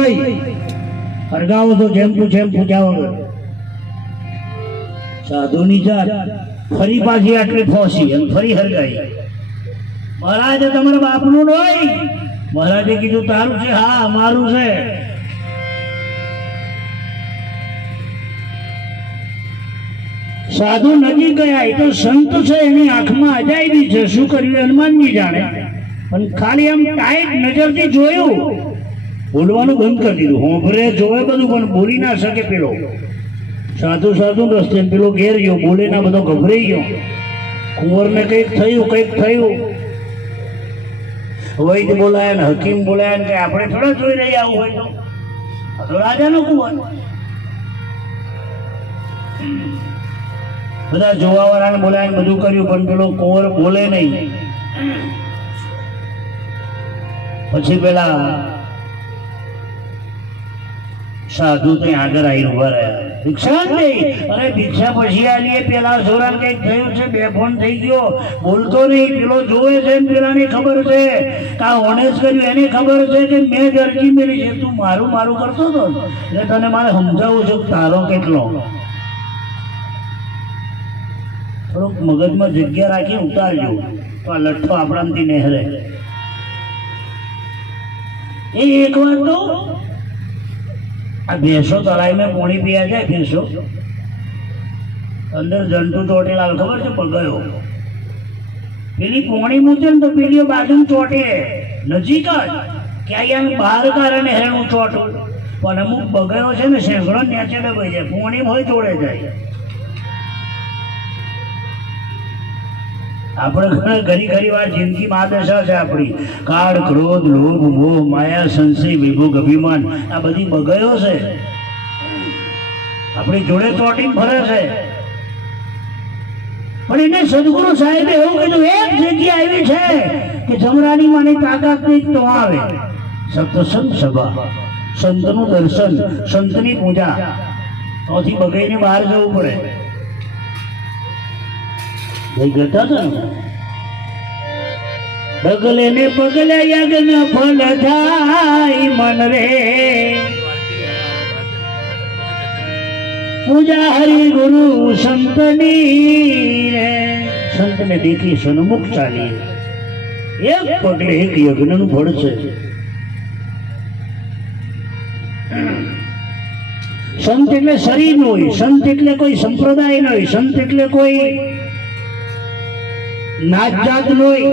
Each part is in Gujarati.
હોય હરગાવો તો જેમ પૂછ્યા વગર. સાધુની જાત ફરી પાછી આટલી ફોસી અને ફરી હરગાઈ. મહારાજ તમારા બાપનું હોય. મહારાજે કીધું તારું છે? હા મારું છે. સાધુ નજીક ગયા. એ તો સંત છે, એની આંખમાં અજાયબી છે. શું કર્યું હનુમાનજી જાણે, પણ ખાલી આમ ટાઈટ નજરથી જોયું, બોલવાનું બંધ કરી દીધું. હોંભરે જોવે બધું પણ બોલી ના શકે. પેલો સાધુ રસ્તે, પેલો ઘેર ગયો, બોલે ના, બધો ગભરાઈ ગયો. કુંવરને કંઈક થયું. વૈદ બોલાયા ને હકીમ બોલાયા ને, આપણે થોડા જોઈ રહ્યા આવું હોય તો રાજાનો કુંવર. બધા જોવા વાળાને બોલાયા, બધું કર્યું, પણ પેલો કુંવર બોલે નહીં. પછી પેલા સાધુ ત્યાં આગળ આવી ઉભા રહ્યા. ભિક્ષા નહીં. અરે ભિક્ષા પછી આલીએ. પેલા છોરાને કઈક થયું છે, બેફોન થઈ ગયો, બોલતો નહીં. પેલો જોવે છે, પેલાની ખબર છે કે આ ઓનેસ કર્યું, એની ખબર છે કે મેં જ અરજી મેળી છે. તું મારું કરતો હતો, એટલે તને મારે સમજાવું છું તારો કેટલો. થોડુંક મગજમાં જગ્યા રાખી ઉતારજો, તો આ લઠ્ઠો આપણામાંથી નહેરે. એક વાર તો આ ભેંસો તળાઈમાં પોણી પીયા જાય. ભેંસો અંદર જંતુ ચોટેલા, ખબર છે? પગયો પેલી પોણી મૂકે ને તો પેલી બાજુ ચોટે. નજીક જ ક્યાંય બહાર કારણે હેરણું ચોટું, પણ અમુક બગયો છે ને શેંગડો નેચે દબાઈ જાય. પોણી હોય જોડે જાય. આપણે ઘણી વાર જિંદગીમાં આ દશા છે આપણી. કાળ, ક્રોધ, લોભ, મોહ, માયા, સંશય, વિભોગ, અભિમાન, આ બધી બગયો છે, આપણી જોડે ચોટીને ફરે છે. પણ એને સદગુરુ સાહેબે એવું કીધું, એક જગ્યા એવી છે કે જમરાની માની તાકાત નહીં તો આવે. સત્સંગ સભા, સંતનું દર્શન, સંતની પૂજા. તોથી બગાઈને બહાર જવું પડે. ડગલે ને પગલે યજ્ઞ ફળ થાય મન રે. પૂજા હરિ ગુરુ સંતની રે. સંતને દેખી સન્મુખ ચાલી. એક પગલે એક યજ્ઞનું ફળ છે. સંત એટલે શરીર નો હોય, સંત એટલે કોઈ સંપ્રદાય નો હોય, સંત એટલે કોઈ नाच जात नोई.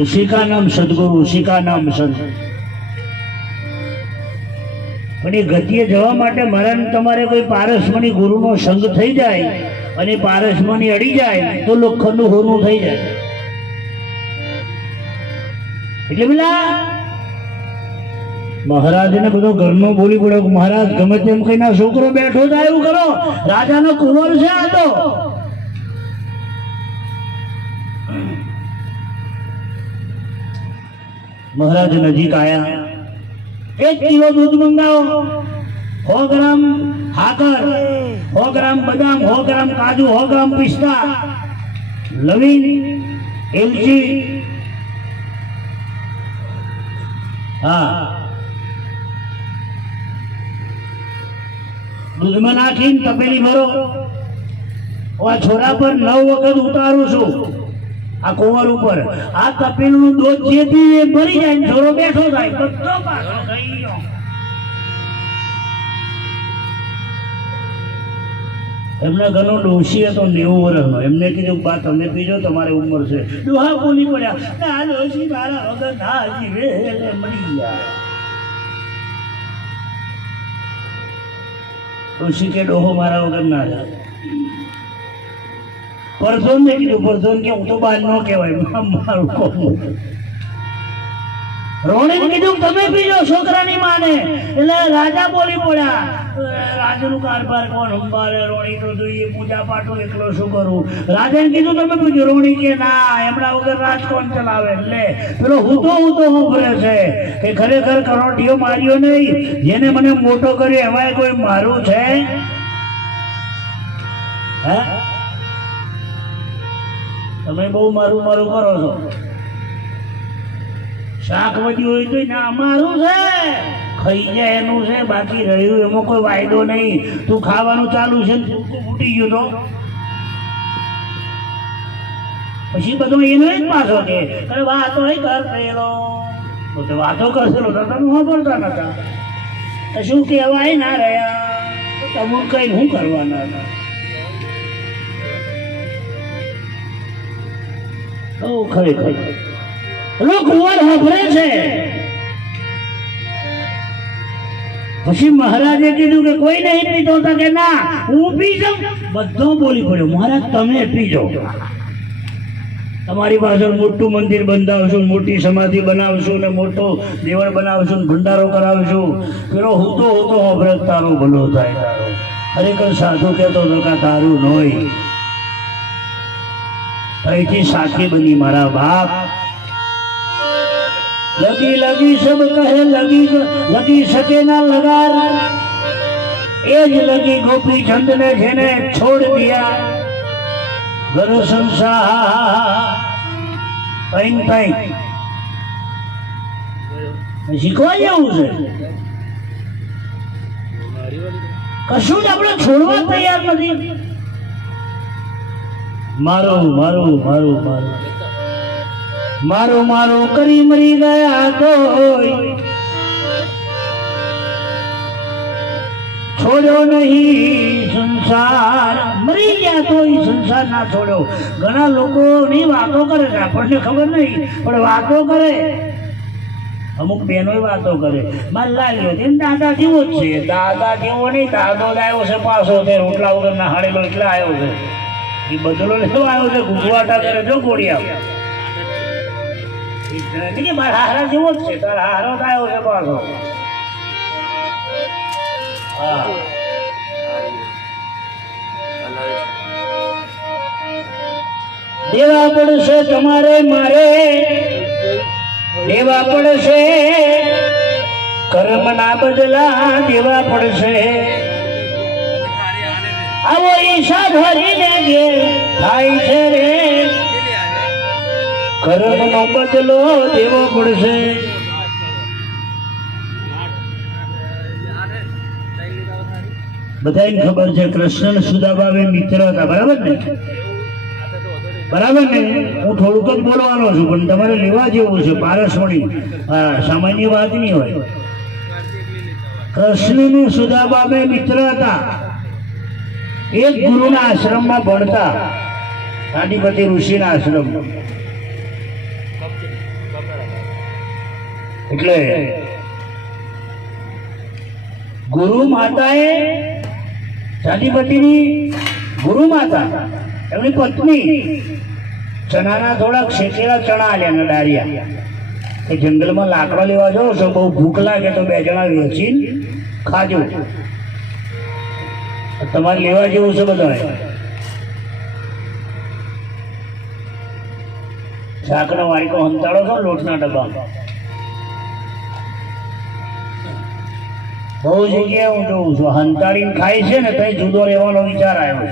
उसी का नाम सदगुरु, उसी का नाम संत. પણ એ ગતિએ જવા માટે મારા તમારે કોઈ પારસમણી ગુરુનો સંગ થઈ જાય અને પારસમણી અડી જાય તો લોખંડનું હોનું થઈ જાય. એટલે પેલા મહારાજને બધો ઘરનો બોલી પડ્યો, મહારાજ ગમે તેમ કઈ છોકરો બેઠો થાય એવું કરો, રાજાનો કુંવર છે આ તો. महाराज नजीक आया. 1 किलो दूध मंगाओ, 100 ग्राम हाकर, 100 ग्राम बादाम, 100 ग्राम काजू, 100 ग्राम पिस्ता, लविंग, एलची. हाँ, दूध में नाखीन तपेली भरो. और छोरा पर 9 वखत उतारू छू आ कुंवर ऊपर. आ तपेलનું દૂધ જેથી ભરી જાય ને છોરો બેઠો થાય, બધો પાછો થઈ ગયો. એમના ઘરનો ડોશી હતો 90 વર્ષનો. એમને કીધું બા તમે પીજો, તમારી ઉંમર છે. ડોહા બોલી પડ્યા, ના ડોશી મારા વગર ના જીવે, એટલે મરી ગયા. ડોશી કે ડોહો મારા વગર ના જાય. પરસોન ને કીધું, પરસોન કે હું તો બહાર ન કહેવાય, મારું કોણ. રોણીને કીધું તમે પીજો છોકરાની માને. એટલે રાજા બોલી પડ્યા, રાજનું કારભાર કોણ સંભાળે? રોણી તો જોઈએ, પૂજા પાઠો એકલો શું કરું? રાજાને કીધું તમે પીજો. રોણી કે ના, એમના વગર રાજ કોણ ચલાવે? એટલે પેલો હું તો હોભરે છે કે ખરેખર કરોટિયો માર્યો નહીં, જેને મને મોટો કર્યો એમાં કોઈ મારું છે? હે, તમે બહુ મારું કરો છો. શાક વધ્યું હોય તો ના અમારું છે, ખાઈ જાય એનું છે, બાકી રહ્યું એમાં કોઈ વાયદો નહીં. તું ખાવાનું ચાલુ છે ને ફૂટી ગયું તો પછી બધો એનો જ પાછો કે વાતો કરશેલો, વાતો કરશેલો તો તમે વાપરતા નતા, શું કહેવાય ના રહ્યા તમે કઈ શું કરવાના હતા. ખરેખર લોકો સાંભળે છે. પછી મહારાજે કીધું કે કોઈ નહીં પીતો કે ના હું પી જાઉં. બધો બોલી પડ્યો મહારાજ તમે પીજો, તમારી પાસે મોટું મંદિર બંધાવશું, મોટી સમાધિ બનાવશું ને મોટો દેવળ બનાવશું ને ભંડારો કરાવશું. પેલો હોતો હોભરત તારો ભલો થાય તારો. ખરેખર સાધુ કહેતો હતો કે તારું ન હોય. અહીંથી સાખી બની મારા બાપ. લગી લગી સબ કહે લગી શકે ના લગાર, એ જ લગી ગોપી ચંદ ને જેને છોડ દિયા ઘર સંસાર. શીખવા જેવું છે. કશું જ આપણે છોડવા તૈયાર નથી. મારું મારું મારું મારું મારું મારું કરી મરી ગયા તો છોડ્યો નહીં સંસાર. મરી ગયા તો સંસાર ના છોડ્યો. ઘણા લોકોની વાતો કરે છે, આપણને ખબર નહીં પણ વાતો કરે. અમુક બહેનો વાતો કરે મારે લાગ્યો તેમ દાદા જેવો જ છે. દાદા જેવો નહીં, દાદો આવ્યો છે પાછો તે રોટલા વગર ના હાડેલો એટલે આવ્યો છે. એ બદલો લેવો આવ્યો છે, ગુગવાટા કરે જો ગોળિયા. મારા હારા જેવો જ છે, તારા હારો આવ્યો છે પાછો. દેવા પડશે તમારે મારે, દેવા પડશે કર્મ ના બદલા દેવા પડશે. આવો ઈશા ધરીને જે થાય છે રે, કર્મ નો બદલો દેવો પડશે. બધાને ખબર છે કૃષ્ણ સુદાબા મિત્ર હતા, બરાબર ને? બરાબર ને? હું થોડુંક જ બોલવાનો છું પણ તમારે લેવા જેવું છે. પારસમણી સામાન્ય વાત નહીં હોય. કૃષ્ણ ને સુદાબા મિત્ર હતા. એક ગુરુના આશ્રમમાં ભણતા, સાધીપતિ ઋષિના આશ્રમમાં. એટલે ગુરુ માતાએ સાધીપતિની ગુરુ માતા એમની પત્ની ચણાના થોડાક શેકેલા ચણા આલ્યા ડાળિયા. એ જંગલમાં લાકડા લેવા જાઓ છો, બહુ ભૂખ લાગે તો બે જણા વેચીને ખાજો. તમારે લેવા જેવું છે બધા. શાકનો વાળકો હંતાડો છો લોટના ડબ્બા. બહુ જગ્યાએ હું જોઉં છું હંતાડીને ખાય છે ને તો જુદો રહેવાનો વિચાર આવ્યો.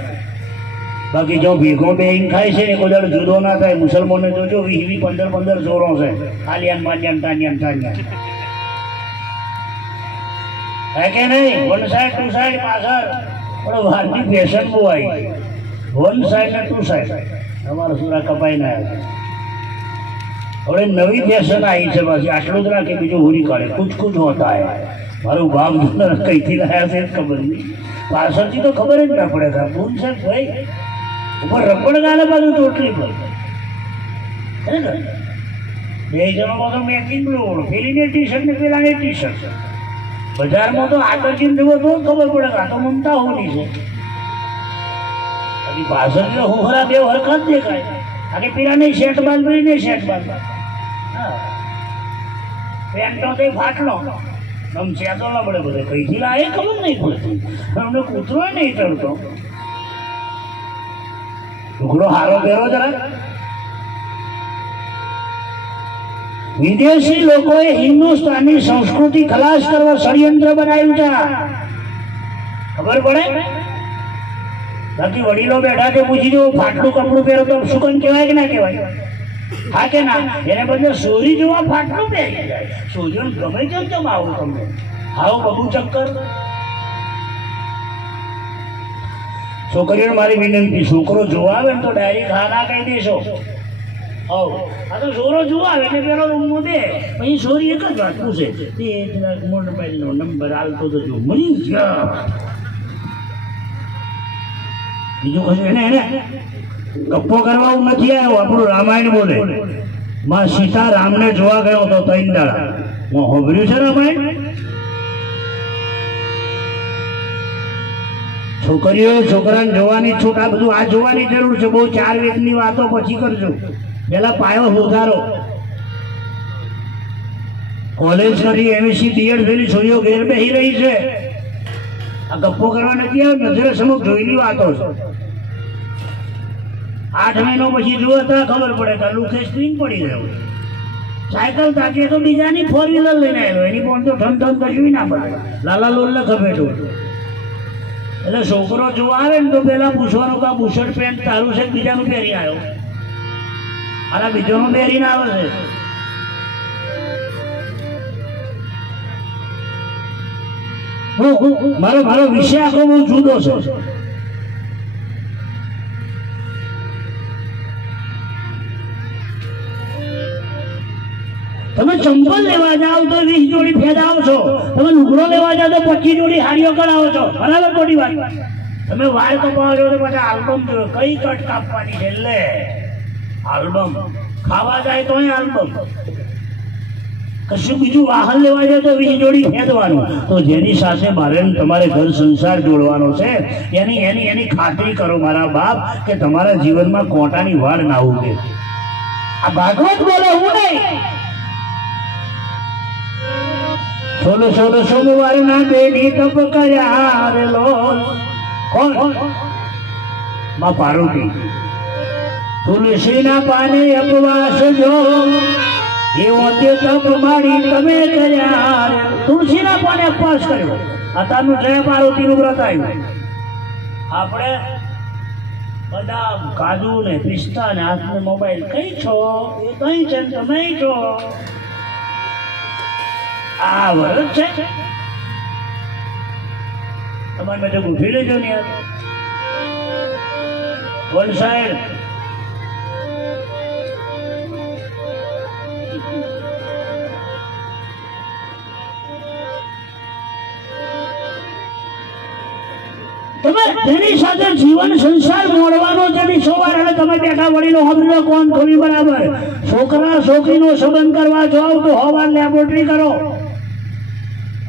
બાકી જો ભેગો બેહીને ખાય છે ને કોઈ જુદો ના થાય. મુસલમાનો જોજો 20-15 ચોરો છે, આલિયાન માલિયાન તાનિયાન તાનિયાન. હે કે નહીં? વન સાઈડ ટુ સાઈડ પાછળ પણ બહારની ફેશન બહુ આવી. વન સાઈડ ને ટુ સાઈડ તમારા સુરા કપાઈ ના હવે નવી ફેશન આવી છે. પાછી આટલું જ રાખે બીજું હુરી કાઢે. કુછ કુછ હોતા હે. મારું બાપ કઈથી લાયા છે ખબર નહીં, પાછળથી તો ખબર જ ના પડે. પૂન છે ભાઈ ઉપર રબડ ગાલે બાજુ ચોટલી પર બે જણામાં તો મેચિંગ લોડ, પેલીને ટી શર્ટ ને પેલાને ટી શર્ટ. બજારમાં તો આગળ જઈને જુઓ તો ખબર પડે આ તો મમતા હોની છે. પછી પાછળ હોહરા બે હરખા જ દેખાય. અને પેલાને શેટ બાંધ ને શેટ બાંધ. પેન્ટો તો ફાટલો ગમશે તો લબડે બધે. કઈથી લાવે ખબર નહીં પડતી. અમને કૂતરો નહીં ચડતો. ટુકડો હારો પહેરો જરા. વિદેશી લોકોએ હિન્દુસ્તાનની સંસ્કૃતિ ખલાસ કરવા ષડયંત્ર બનાવ્યું છે. ખબર પડે? બાકી વડીલો બેઠા તે પૂછી જો ફાટલું કપડું પહેરો તો સુકન કહેવાય કે ના કહેવાય? હા કે ના? એને બદલે સોરી જોવા ફાટલું પહેરી જાય. સોરીઓ ગમે કેમ આવું તમને? આવો બબુ ચક્કર. છોકરીઓને મારી વિનંતી, છોકરો જોવા આવે ને તો ડાયરેક્ટ હા ના કહી દેશો. હવ આ તો છોરો જોવા આવે એટલે પેલો રૂમમાં દે, પછી છોરી એક જ વાત પૂછે, તે મોબાઈલનો નંબર હાલતો તો જો મળી ગયા. બીજું કશું એને ગપ્પો કરવા નથી આવ્યો. આપણું રામાયણ બોલે, માં સીતા રામને જોવા ગયો તો 3 દાડા. હું હોભર્યું છે રામાયણ. છોકરીઓ છોકરાને જોવાની છૂટ. આ બધું આ જોવાની જરૂર છે. બહુ 4 વેદની વાતો પછી કરજો. પેલા પાયો સુધારો. કોલેજ કરી એમએસસી બીએડ થયેલી છોરીઓ ઘેર બેસી રહી છે. આ ગપ્પો કરવા નથી આવ્યો. નજરે સમક્ષ જોયેલી વાતો છે. 8 મહિનો પછી જુઓ તો ખબર પડે કે લુખે સ્ક્રીન પડી રહ્યો. સાયકલ તાકે તો બીજાની 4 વ્હીલર લઈને આવ્યો. એની પણ તો ઠમ કશું ના પડે. લાલા લોલ ખભેઠું. એટલે છોકરો જોવા આવે ને તો પેલા પૂછવાનું કે બુશર્ટ પેન્ટ તારું છે બીજાનું પહેરી આવ્યો. અને બીજાનું પહેરીને આવે છે. મારો વિષય આખો બહુ જુદો છે. તમે ચંપલ લેવા જાઓ તો 20 જોડી ફેદાવો છો. તમે લુગડો લેવા જાઓ તો 25 જોડી હાડીઓ કરાવો છો. બરાબર ખોટી વાત? તમે વાળ કપાવો છો તો પછી આલ્બમ જો કઈ કટ કાપવાની છે. એટલે આલ્બમ ખાવા જાય તો આલ્બમ. કશું બીજું વાહન લેવા જાય તો 20 જોડી ફેદવાનું. તો જેની સાથે મારે તમારે ઘર સંસાર જોડવાનો છે એની ખાતરી કરો મારા બાપ કે તમારા જીવનમાં કોટાની વાળ ના ઉગે. આ ભાગવત બોલે, હું નહીં. સોલો સોમવાર ના બેની તપ કર્યા રે લોલ. કોણ? માં પાર્વતી. તુલસીના પાને અપવાસ જો એવો તે તપ મારી તમે કર્યા રે. તુલસીના પાને અપવાસ કર્યો. અત્યારનું જય પાર્વતીનું વ્રત આવ્યું. આપણે બદામ કાજુ ને પિસ્તા ને હાથને મોબાઈલ કઈ છો? એ કઈ છે તમે છો. આ વ્રત છે. તમારે માટે ગોઠવી લેજો ને યાર. વન સાઈડ તમે જેની સાથે જીવન સંસાર મોડવાનો જેની સવાર અને તમે બેઠા વડીલો હમલો કોણ થોડી બરાબર. છોકરા છોકરીનો સંબંધ કરવા જાઓ તો હવાર લેબોરેટરી કરો.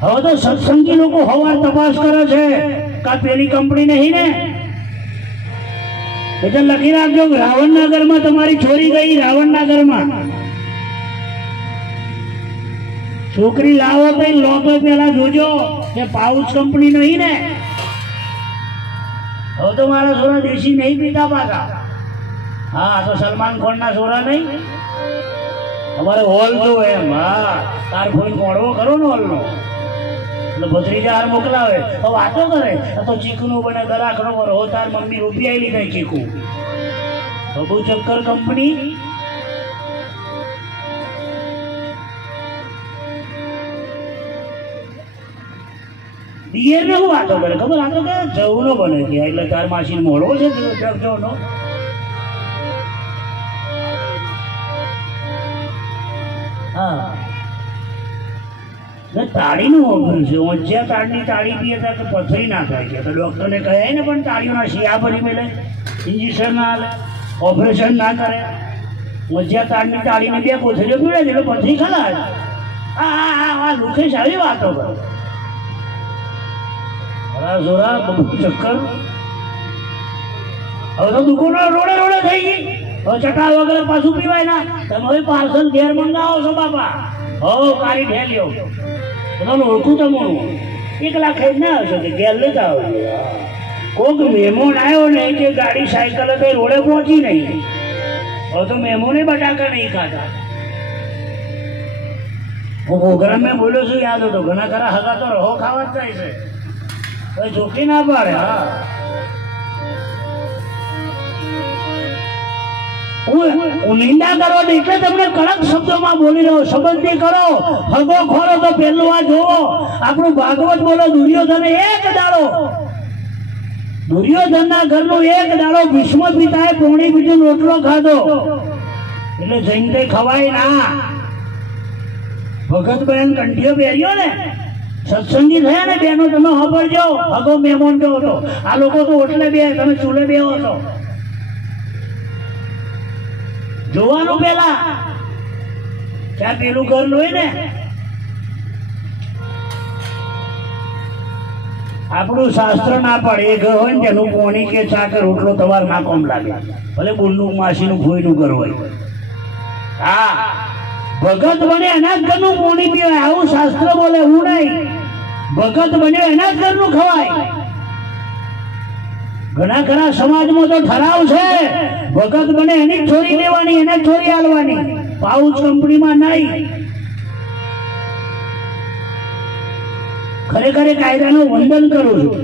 હવે તો સત્સંગી લોકો હવાર તપાસ કરે છે કે પેલી કંપની નહીં ને. એટલે લખી રાખજો રાવણના ઘરમાં તમારી છોરી ગઈ. રાવણના ઘરમાં છોકરી લાવો તો લો તો પેલા જોજો કે પાઉચ કંપની નહીં ને. હવે તો મારા છોરા દેશી નહીં પીતા પાછા. હા તો સલમાન ખાન ના છોરા નહીં. તમારે હોલ જો એમ. હા તાર કોઈ મોડવો કરો ને હોલ નો એટલે ભત્રીજા હાર મોકલાવે તો વાતો કરે તો ચીકનું બને ગરાકનો કરો. તાર મમ્મી રૂપિયા લીધા ચીકુ. બબુ ચક્કર કંપની. દિયર ને હું વાતો કરે ખબર? આ તો કે જવનો બને છે એટલે તાર માસી મોડો છે જવનો. હા તાળીનું ઓગળ્યું છે. ઓજ્યા તાળની તાળી પીએ તો પથરી ના થાય છે. તો ડૉક્ટરને કહે ને પણ તાળીઓના શિયા ભરી મેલે, ઇન્જેક્શન ના હાલે, ઓપરેશન ના કરે. ઓજ્યા તાળની તાળીને 2 કોથળીઓ પીડે છે એટલે પથરી ખલાસ. આ લુકેશ આવી વાતો કરે. જોરા બહુ ચક્કર. હવે તો દુકાનો રોડે થઈ ગઈ. હવે ચટા વગર પાછું પીવાય ના. તમે પાર્સલ ઘેર મંગાવો છો બાપા. હો કારી ઢેલ્યો તમને ઓળખું તમારું 1 લાખ ના હશો કે ઘેર લેતા આવો. કોઈક મહેમાન આવ્યો ને કે ગાડી સાયકલ કઈ રોડે પહોંચી નહીં. હવે તો મહેમાને બટાકા નહીં ખાતા. હું પ્રોગ્રામમાં બોલ્યો છું યાદ હતો. ઘણા ખરા હગા તો રહો ખાવા જ જાય છે. હવે જોખી ના પાડે. હા હું નિંદા કરો ને એટલે તમને કડક શબ્દોમાં બોલી રહ્યો. સંબંધી કરો, હગો ખોરો તો પહેલું આ જોવો. આપણું ભાગવત બોલો, દુર્યોધન એક દાડો, દુર્યોધનના ઘરનું એક દાડો ભીષ્મ પિતાએ પોણી બીજું રોટલો ખાધો એટલે જઈને ખવાય ના. ભગત બહેન કંઠીઓ પહેર્યો ને, સત્સંગી થયા ને બેનો, તમે સાંભળજો. હગો મહેમાન જો હતો, આ લોકો તો ઓટલે બે, તમે ચૂલે બે હતો. જોવાનું પેલા ક્યાં પેલું ઘર હોય ને. આપણું શાસ્ત્ર ના પડે એ ઘર હોય ને તેનું પોણી કે ચા કે રોટલો તમારે ના કોમ લાગે, ભલે બોલનું માસીનું ભોયનું ઘર હોય. હા, ભગત બને એના જ ઘરનું પોણી પીવાય, આવું શાસ્ત્ર બોલે, હું નહીં. ભગત બન્યો એના જ ઘરનું ખવાય. ઘણા ખરા સમાજમાં તો ઠરાવ છે, ભગત બને એની જ છોરી દેવાની, એને જ છોરી આલવાની, પાઉચ કંપનીમાં નહીં. ખરેખર કાયદાનું વંદન કરું છું.